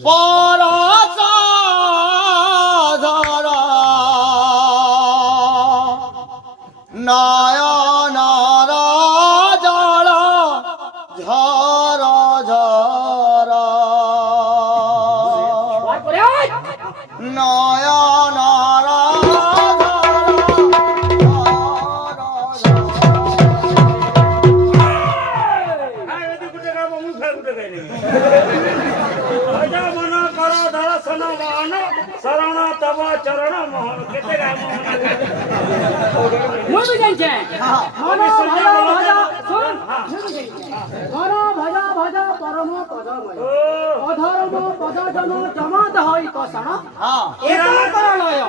পরশ ধর নয়নর জল ঝর ঝর নয়নর शरण तब चरण मोहन केते गाय मोहन মই বুঝাইছে মন ভজা ভজা শুন মন ভজা ভজা পরম পদময় অধর্ম পদজন জমাত হই কষণ হ্যাঁ একা করলয়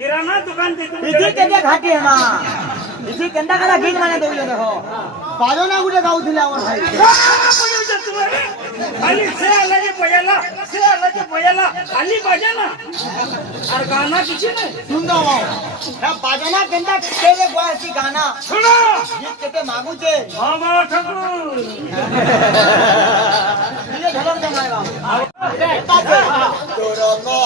किराना दुकान दे तुम इति केते घाटी हेमा इति केंदा करा गीत माने देउले देखो बाजना गुटे गाउथिले हमर भाई खाली से लगे बजाला खाली बजाना और गाना किसी ने सुन दो ना बाजना केंदा केले गासी गाना सुनो गीत केते मागु छे बाबा ठाकुर ये धरम जमाएगा तोर को